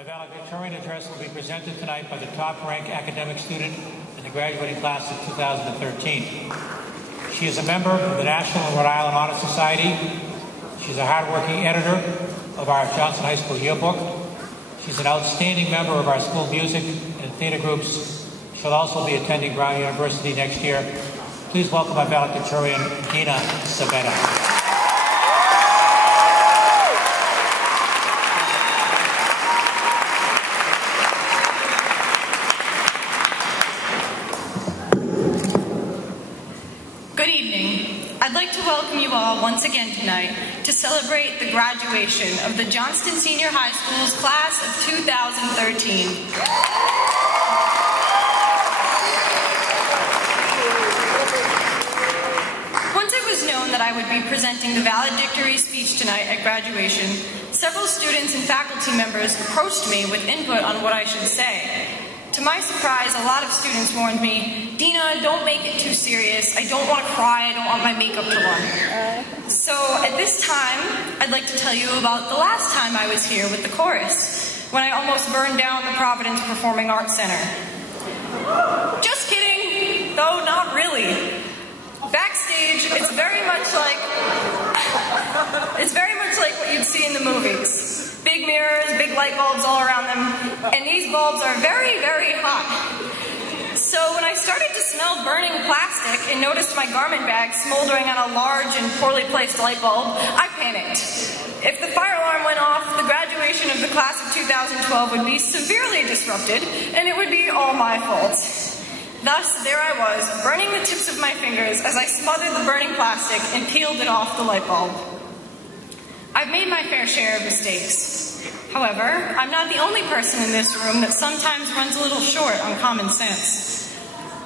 Our valedictorian address will be presented tonight by the top-ranked academic student in the graduating class of 2013. She is a member of the National Rhode Island Honor Society. She's a hardworking editor of our Johnston High School yearbook. She's an outstanding member of our school music and theater groups. She'll also be attending Brown University next year. Please welcome our valedictorian, Dina Sabetta. I'd like to welcome you all once again tonight to celebrate the graduation of the Johnston Senior High School's class of 2013. Once it was known that I would be presenting the valedictory speech tonight at graduation, several students and faculty members approached me with input on what I should say. To my surprise, a lot of students warned me, "Dina, don't make it too serious. I don't want to cry. I don't want my makeup to run." So at this time, I'd like to tell you about the last time I was here with the chorus, when I almost burned down the Providence Performing Arts Center. Just kidding, though not really. Backstage, it's very much like what you'd see in the movies. Big mirrors, big light bulbs all around them, and these bulbs are very, very hot. So when I started to smell burning plastic and noticed my garment bag smoldering on a large and poorly placed light bulb, I panicked. If the fire alarm went off, the graduation of the class of 2012 would be severely disrupted, and it would be all my fault. Thus, there I was, burning the tips of my fingers as I smothered the burning plastic and peeled it off the light bulb. I've made my fair share of mistakes. However, I'm not the only person in this room that sometimes runs a little short on common sense.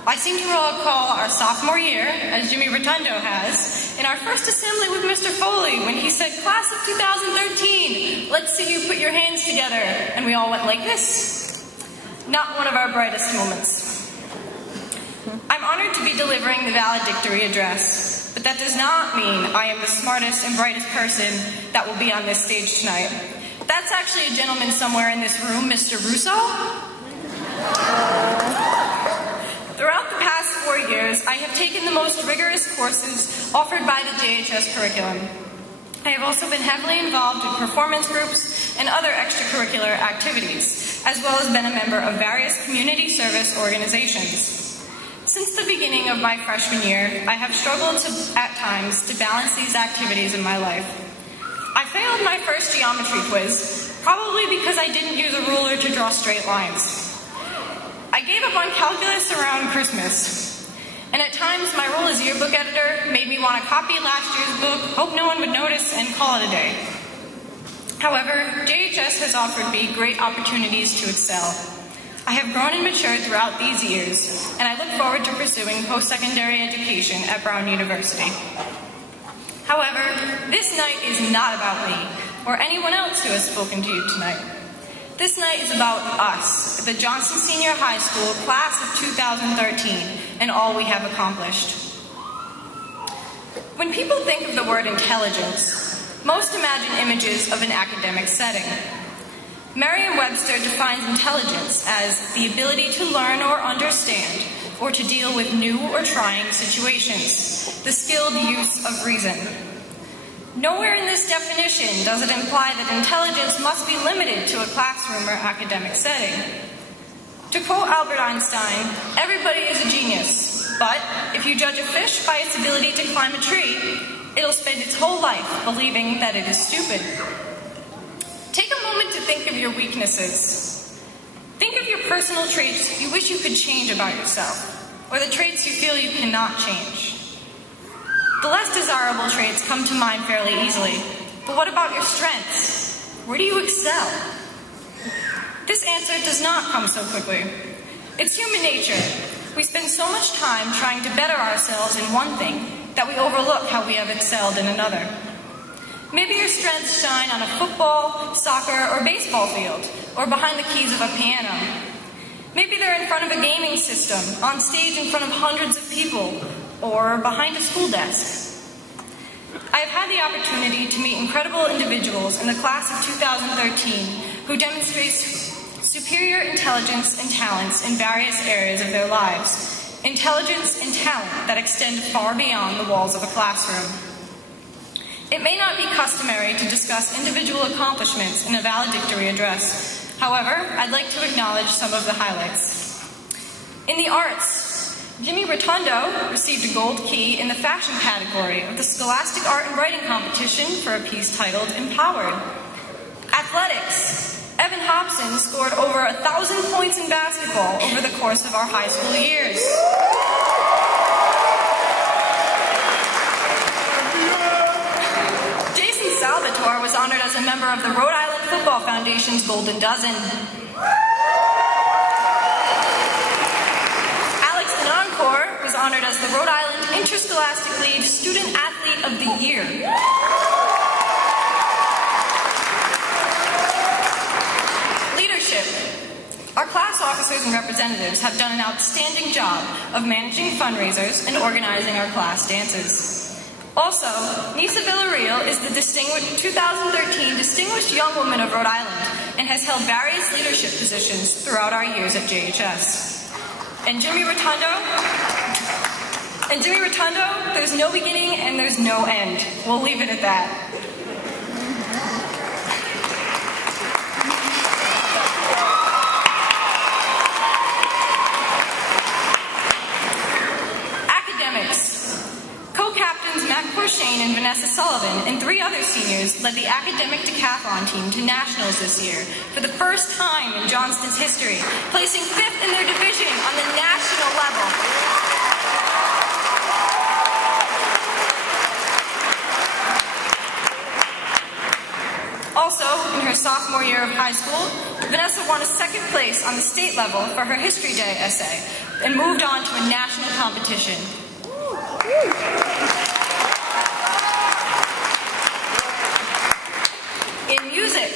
I seem to recall our sophomore year, as Jimmy Rotundo has, in our first assembly with Mr. Foley when he said, "Class of 2013, let's see you put your hands together," and we all went like this. Not one of our brightest moments. I'm honored to be delivering the valedictory address, but that does not mean I am the smartest and brightest person that will be on this stage tonight. That's actually a gentleman somewhere in this room, Mr. Russo. Throughout the past 4 years, I have taken the most rigorous courses offered by the JHS curriculum. I have also been heavily involved in performance groups and other extracurricular activities, as well as been a member of various community service organizations. Since the beginning of my freshman year, I have struggled at times to balance these activities in my life. I failed my first geometry quiz, probably because I didn't use a ruler to draw straight lines. I gave up on calculus around Christmas, and at times my role as yearbook editor made me want to copy last year's book, hope no one would notice, and call it a day. However, JHS has offered me great opportunities to excel. I have grown and matured throughout these years, and I look forward to pursuing post-secondary education at Brown University. However, this night is not about me, or anyone else who has spoken to you tonight. This night is about us, the Johnston Senior High School Class of 2013, and all we have accomplished. When people think of the word intelligence, most imagine images of an academic setting. Merriam-Webster defines intelligence as the ability to learn or understand, or to deal with new or trying situations, the skilled use of reason. Nowhere in this definition does it imply that intelligence must be limited to a classroom or academic setting. To quote Albert Einstein, everybody is a genius, but if you judge a fish by its ability to climb a tree, it'll spend its whole life believing that it is stupid. Take a moment to think of your weaknesses. Think of your personal traits you wish you could change about yourself, or the traits you feel you cannot change. The less desirable traits come to mind fairly easily, but what about your strengths? Where do you excel? This answer does not come so quickly. It's human nature. We spend so much time trying to better ourselves in one thing that we overlook how we have excelled in another. Maybe your strengths shine on a football, soccer, or baseball field, or behind the keys of a piano. Maybe they're in front of a gaming system, on stage in front of hundreds of people, or behind a school desk. I have had the opportunity to meet incredible individuals in the class of 2013 who demonstrate superior intelligence and talents in various areas of their lives, intelligence and talent that extend far beyond the walls of a classroom. It may not be customary to discuss individual accomplishments in a valedictory address. However, I'd like to acknowledge some of the highlights. In the arts, Jimmy Rotundo received a gold key in the fashion category of the Scholastic Art and Writing Competition for a piece titled Empowered. Athletics, Evan Hobson scored over 1,000 points in basketball over the course of our high school years. Salvatore was honored as a member of the Rhode Island Football Foundation's Golden Dozen. Alex Denoncourt was honored as the Rhode Island Interscholastic League Student Athlete of the Year. Leadership. Our class officers and representatives have done an outstanding job of managing fundraisers and organizing our class dances. Also, Nisa Villarreal is the 2013 Distinguished Young Woman of Rhode Island and has held various leadership positions throughout our years at JHS. And Jimmy Rotundo, there's no beginning and there's no end. We'll leave it at that. Shane and Vanessa Sullivan and 3 other seniors led the academic decathlon team to nationals this year for the first time in Johnston's history, placing 5th in their division on the national level. Also, in her sophomore year of high school, Vanessa won a 2nd place on the state level for her History Day essay and moved on to a national competition. In music,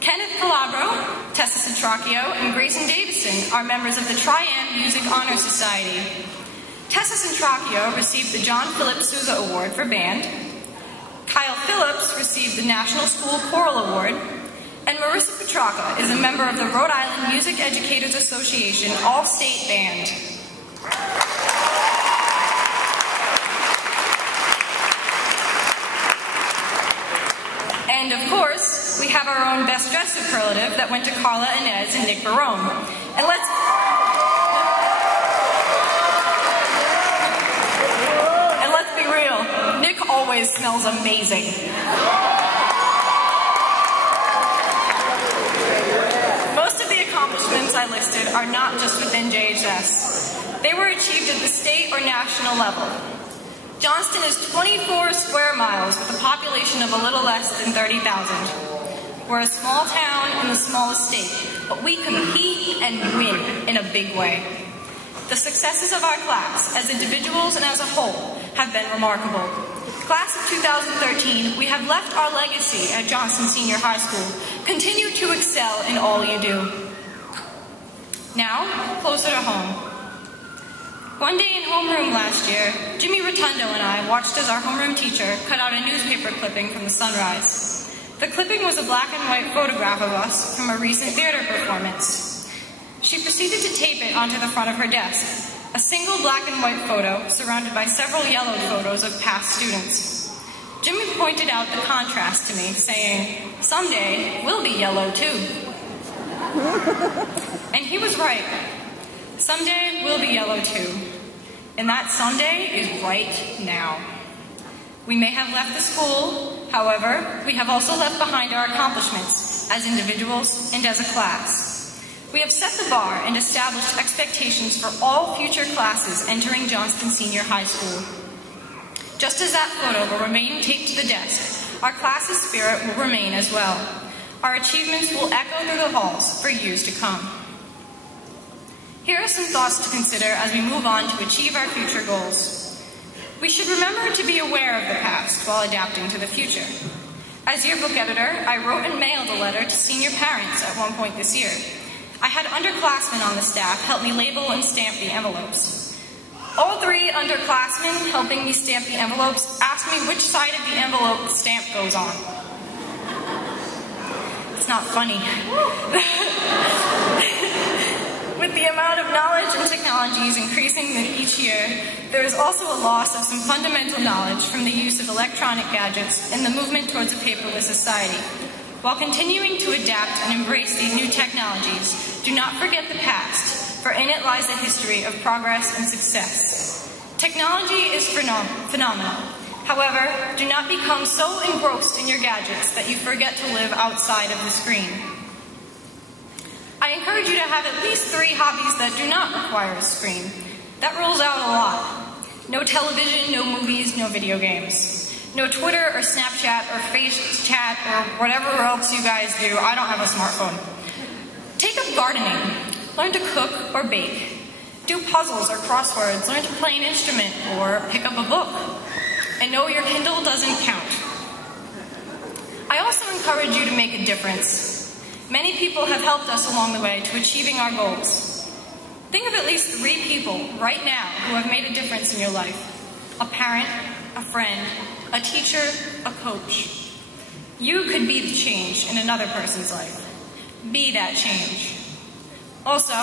Kenneth Calabro, Tessa Centracchio, and Grayson Davison are members of the Triam Music Honor Society. Tessa Centracchio received the John Philip Sousa Award for band, Kyle Phillips received the National School Choral Award, and Marissa Petraka is a member of the Rhode Island Music Educators Association All-State Band. And of course, we have our own Best Dressed superlative that went to Carla Inez and Nick Barone. And let's be real, Nick always smells amazing. Most of the accomplishments I listed are not just within JHS. They were achieved at the state or national level. Johnston is 24 square miles with a population of a little less than 30,000. We're a small town in the smallest state, but we compete and win in a big way. The successes of our class, as individuals and as a whole, have been remarkable. Class of 2013, we have left our legacy at Johnston Senior High School. Continue to excel in all you do. Now, closer to home. One day in homeroom last year, Jimmy Rotundo and I watched as our homeroom teacher cut out a newspaper clipping from the sunrise. The clipping was a black and white photograph of us from a recent theater performance. She proceeded to tape it onto the front of her desk, a single black and white photo surrounded by several yellowed photos of past students. Jimmy pointed out the contrast to me, saying, "Someday, we'll be yellow too." And he was right. Someday, we'll be yellow too. And that someday is right now. We may have left the school, however, we have also left behind our accomplishments as individuals and as a class. We have set the bar and established expectations for all future classes entering Johnston Senior High School. Just as that photo will remain taped to the desk, our class's spirit will remain as well. Our achievements will echo through the halls for years to come. Here are some thoughts to consider as we move on to achieve our future goals. We should remember to be aware of the past while adapting to the future. As yearbook editor, I wrote and mailed a letter to senior parents at one point this year. I had underclassmen on the staff help me label and stamp the envelopes. All 3 underclassmen helping me stamp the envelopes asked me which side of the envelope the stamp goes on. It's not funny. With the amount of knowledge and technologies increasing each year, there is also a loss of some fundamental knowledge from the use of electronic gadgets and the movement towards a paperless society. While continuing to adapt and embrace these new technologies, do not forget the past, for in it lies a history of progress and success. Technology is phenomenal. However, do not become so engrossed in your gadgets that you forget to live outside of the screen. I encourage you to have at least 3 hobbies that do not require a screen. That rules out a lot. No television, no movies, no video games. No Twitter or Snapchat or Face Chat or whatever else you guys do. I don't have a smartphone. Take up gardening. Learn to cook or bake. Do puzzles or crosswords. Learn to play an instrument or pick up a book. And know your Kindle doesn't count. I also encourage you to make a difference. Many people have helped us along the way to achieving our goals. Think of at least 3 people right now who have made a difference in your life. A parent, a friend, a teacher, a coach. You could be the change in another person's life. Be that change. Also,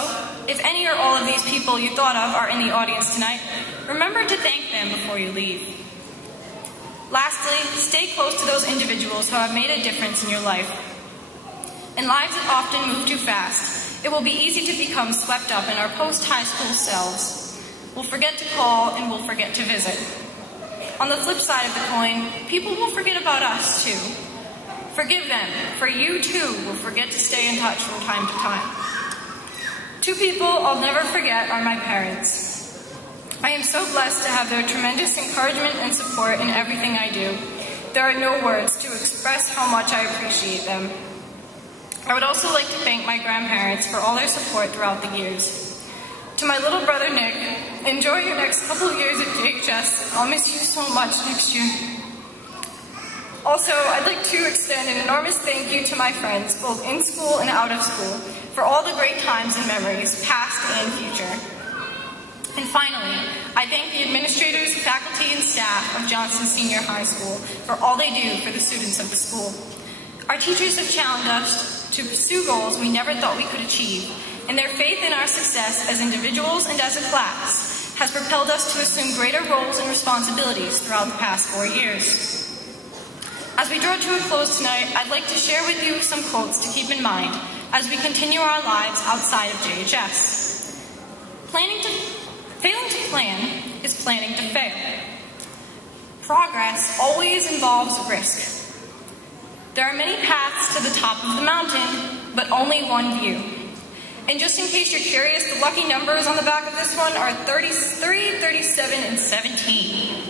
if any or all of these people you thought of are in the audience tonight, remember to thank them before you leave. Lastly, stay close to those individuals who have made a difference in your life. In lives that often move too fast, it will be easy to become swept up in our post-high school selves. We'll forget to call and we'll forget to visit. On the flip side of the coin, people will forget about us too. Forgive them, for you too will forget to stay in touch from time to time. 2 people I'll never forget are my parents. I am so blessed to have their tremendous encouragement and support in everything I do. There are no words to express how much I appreciate them. I would also like to thank my grandparents for all their support throughout the years. To my little brother Nick, enjoy your next couple of years at JHS. I'll miss you so much next year. Also, I'd like to extend an enormous thank you to my friends, both in school and out of school, for all the great times and memories, past and future. And finally, I thank the administrators, faculty, and staff of Johnston Senior High School for all they do for the students of the school. Our teachers have challenged us to pursue goals we never thought we could achieve, and their faith in our success as individuals and as a class has propelled us to assume greater roles and responsibilities throughout the past 4 years. As we draw to a close tonight, I'd like to share with you some quotes to keep in mind as we continue our lives outside of JHS. Failing to plan is planning to fail. Progress always involves risk. There are many paths to the top of the mountain, but only one view. And just in case you're curious, the lucky numbers on the back of this one are 33, 37, and 17.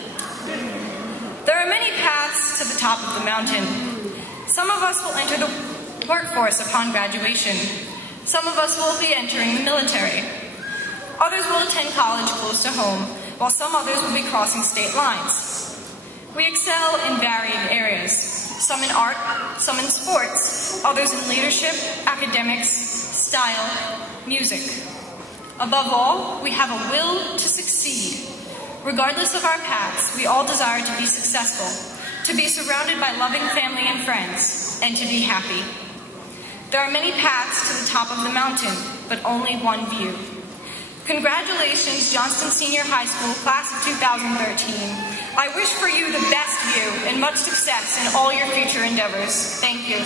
There are many paths to the top of the mountain. Some of us will enter the workforce upon graduation. Some of us will be entering the military. Others will attend college close to home, while some others will be crossing state lines. We excel in varied areas. Some in art, some in sports, others in leadership, academics, style, music. Above all, we have a will to succeed. Regardless of our paths, we all desire to be successful, to be surrounded by loving family and friends, and to be happy. There are many paths to the top of the mountain, but only one view. Congratulations, Johnston Senior High School Class of 2013. I wish for you the best view and much success in all your future endeavors. Thank you.